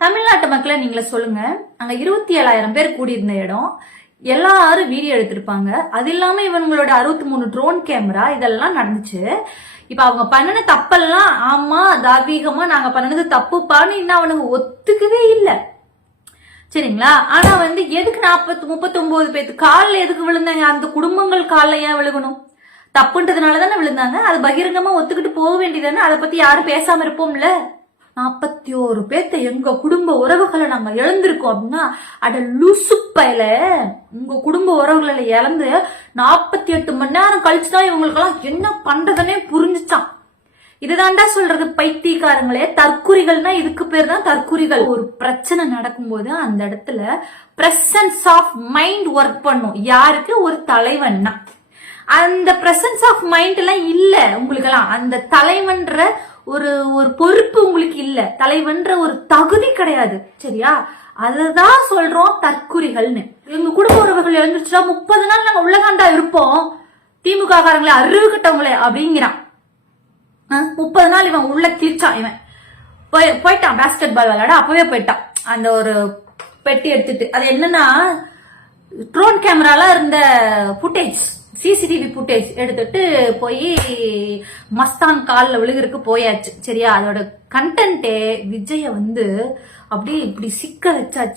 தமிழ்நாட்டு மக்களை நீங்களே சொல்லுங்க. அங்க இருபத்தி ஏழாயிரம் பேர் கூடியிருந்த இடம். எல்லாரும் வீடியோ எடுத்திருப்பாங்க. அது இல்லாம இவங்களோட அறுபத்தி மூணு ட்ரோன் கேமரா இதெல்லாம் நடந்துச்சு. இப்ப அவங்க பண்ணின தப்பெல்லாம் ஆமா தார்மீகமா நாங்க பண்ணினது தப்புப்பான்னு இன்னும் அவனுக்கு ஒத்துக்கவே இல்லை. சரிங்களா? ஆனா வந்து எதுக்கு நாற்பத்தி முப்பத்தொன்பது பேத்து காலில் எதுக்கு விழுந்தாங்க? அந்த குடும்பங்கள் காலில் ஏன் விழுகணும்? தப்புன்றதுனால தானே விழுந்தாங்க. அது பகிரங்கமா ஒத்துக்கிட்டு போக வேண்டியதானே அதை பத்தி யாரும் பேசாம இருப்போம்ல. நாற்பத்தி ஒரு பேத்த எங்க குடும்ப உறவுகளை நாங்க இழந்திருக்கோம் அப்படின்னா அட லுசு பயல. உங்க குடும்ப உறவுகளை இழந்து நாற்பத்தி எட்டு மணி நேரம் கழிச்சுதான் இவங்களுக்கெல்லாம் என்ன பண்றதுன்னே புரிஞ்சுச்சான் இதுதான்டா சொல்றது பைத்தியக்காரங்களே. தற்குறிகள்னா இதுக்கு பேர் தான் தற்குறிகள். ஒரு பிரச்சனை நடக்கும்போது அந்த இடத்துல பிரசன்ஸ் ஆஃப் மைண்ட் ஒர்க் பண்ணும். யாருக்கு? ஒரு தலைவன்னா. அந்த பிரசன்ஸ் ஆஃப் மைண்ட் எல்லாம் இல்ல உங்களுக்கு எல்லாம் அந்த தலைவன்ற ஒரு ஒரு பொறுப்பு உங்களுக்கு இல்ல. தலைவன்ற ஒரு தகுதி கிடையாது. சரியா? அததான் சொல்றோம் தற்குறிகள்னு. எங்க குடும்ப உறவுகள் எழுந்துருச்சுன்னா முப்பது நாள் நாங்க உள்ளகாண்டா இருப்போம். திமுக காரங்களை அறிவு கட்டவங்களே அப்படிங்கிறான் முப்பது நாள் இவன் உள்ள கிழிச்சான் இவன். போய் போயிட்டான் பேஸ்கெட் பால் விளையாட. அப்பவே போயிட்டான். அந்த ஒரு பெட்டி எடுத்துட்டு. அது என்னன்னா ட்ரோன் கேமரால இருந்த ஃபுட்டேஜ் சிசிடிவி ஃபுட்டேஜ் எடுத்துட்டு போய் மஸ்தான் காலில் விழுகிறதுக்கு போயாச்சு. சரியா? அதோட கண்டென்ட்டே விஜய வந்து அப்படியே இப்படி சிக்க வச்சாச்சு.